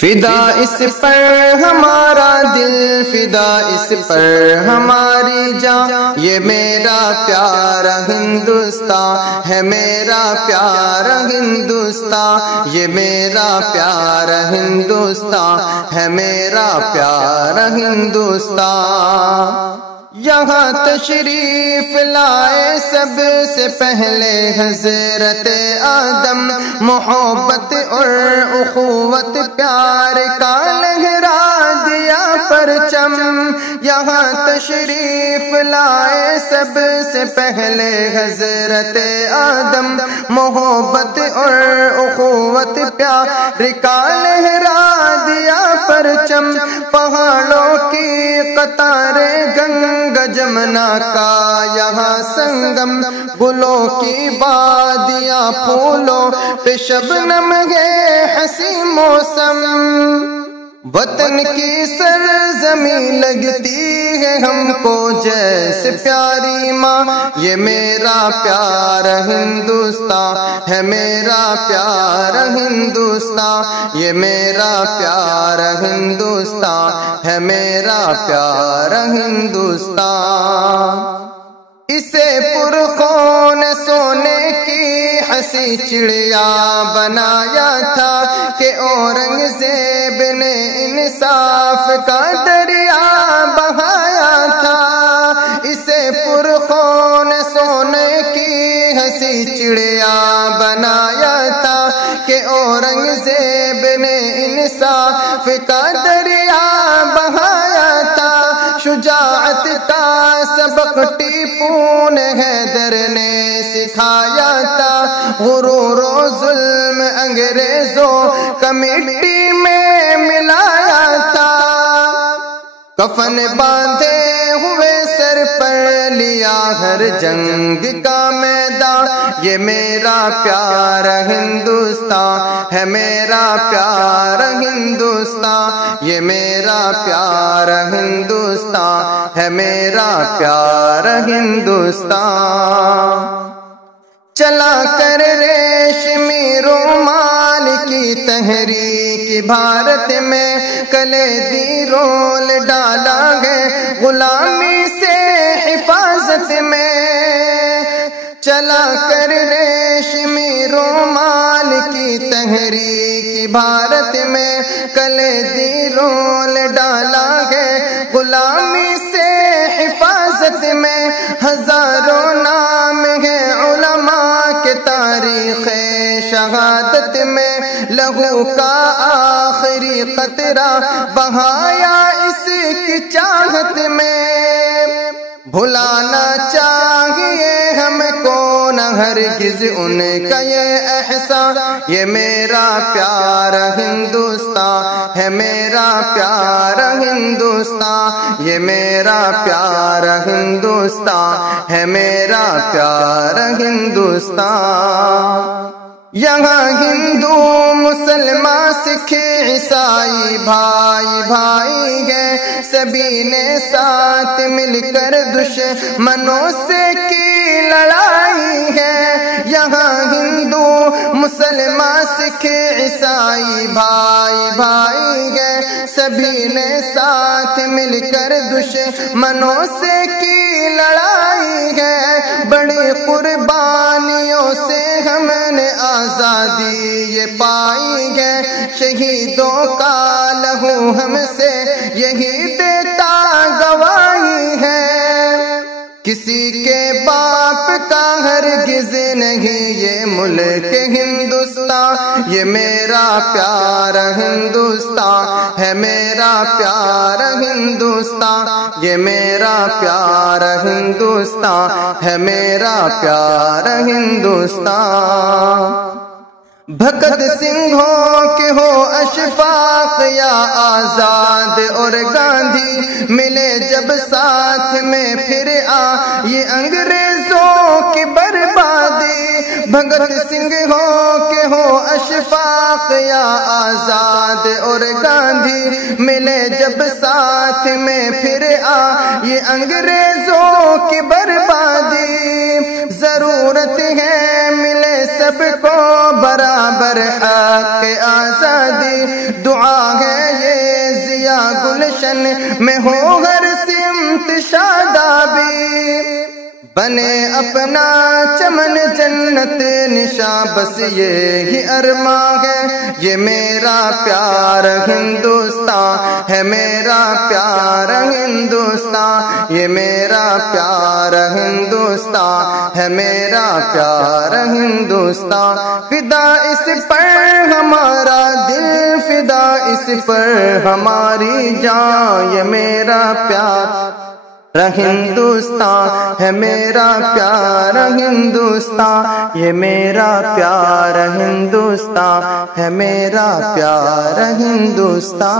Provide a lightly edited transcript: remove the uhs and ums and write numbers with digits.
فدا اس پر ہمارا دل، فدا اس پر ہماری جان، یہ میرا پیارا ہندوستان ہے، میرا پیارا ہندوستان، یہ میرا پیارا ہندوستان ہے، میرا پیارا ہندوستان۔ یہاں تشریف لائے سب سے پہلے حضرت آدم، محبت اور اخوت پیار کا لہرا دیا پرچم۔ یہاں تشریف لائے سب سے پہلے حضرت آدم، محبت اور اخوت پیار کا لہرا دیا پرچم۔ پہاڑوں کی قطاریں گنگا جمنا کا یہاں سنگم، گلوں کی وادیاں پھولوں پہ شبنم ہے حسین موسم۔ وطن کی سرزمین لگتی ہے ہم کو جیسے پیاری ماں، یہ میرا پیارا ہندوستان ہے، میرا پیارا ہندوستان، یہ میرا پیارا ہندوستان ہے، میرا پیارا ہندوستان۔ اسے پرخون سونے کی ہنسی چڑیا بنایا تھا کہ اورنگزیب نے انصاف کا دریا بہایا تھا۔ اسے پرخون سونے کی ہنسی چڑیا بنایا تھا کہ اورنگزیب نے انصاف کا دریا بہایا تھا۔ شجاعت کا سبق ٹیپو نے حیدر نے سکھایا تھا، غرور و ظلم انگریزوں کا مٹی میں ملایا تھا۔ کفن باندھے ہوئے سر پر لیا ہر جنگ کا میدان، یہ میرا پیارا ہندوستان ہے، میرا پیارا ہندوستان، یہ میرا پیارا ہندوستان ہے، میرا پیارا ہندوستان۔ چلا کر ریشمی رومال کی تحریک بھارت میں، کلیدی رول ڈالا ہے غلامی سے حفاظت میں۔ چلا کر ریشمی رومال کی تحریک بھارت میں، کلیدی رول ڈالا ہے غلامی سے حفاظت میں۔ ہزاروں نام ہے علماء کے تاریخ شہادت میں، لہو کا آخری قطرہ بہایا اس کی چاہت میں۔ بھلانا چاہیے ہم کو نہ ہرگز ان کا یہ احسان، یہ میرا پیارا ہندوستان ہے، میرا پیارا ہندوستان، یہ میرا پیارا ہندوستان ہے، میرا پیارا ہندوستان۔ یہاں ہندو مسلمان سکھ عیسائی بھائی بھائی ہیں، سبھی نے ساتھ مل کر دشمنوں سے کی لڑائی ہے۔ یہاں ہندو مسلمان سکھ عیسائی بھائی بھائی ہیں، سبھی نے ساتھ مل کر دشمنوں سے کی لڑائی ہے۔ بڑی قربانیوں سے ہم نے آزادی یہ پائی ہے، شہیدوں کا لہو ہم سے یہی دیتا گواہی ہے۔ کسی کے باپ کا ہرگز نہیں یہ ملک ہندوستان، یہ میرا پیارا ہندوستان ہے، میرا پیارا ہندوستان، یہ میرا پیارا ہندوستان ہے، میرا پیارا ہندوستان۔ بھگت سنگھوں کے ہو اشفاق یا آزاد اور گاندھی، ملے جب ساتھ میں پھر یہ انگریزوں کی بربادی۔ بھگت سنگھوں کے ہو اشفاق یا آزاد اور گاندھی، ملے جب ساتھ میں پھر یہ انگریزوں کی بربادی۔ ضرورت ہے ملے سب سب کو برابر حق آزادی، دعا ہے یہ ضیا گلشن میں ہو ہر سمت شادابی، بنے اپنا چمن جنت نشاں بس یہی ارماں ہے، یہ میرا پیار ہندوستان ہے، میرا پیار ہندوستان، یہ میرا پیار ہندوستان ہے، میرا پیار ہندوستان، فدا اس پر ہمارا دل، فدا اس پر ہماری جان، یہ میرا پیار ہندوستان ہے، میرا پیار ہندوستان، یہ میرا پیار ہندوستان ہے، میرا پیار ہندوستان۔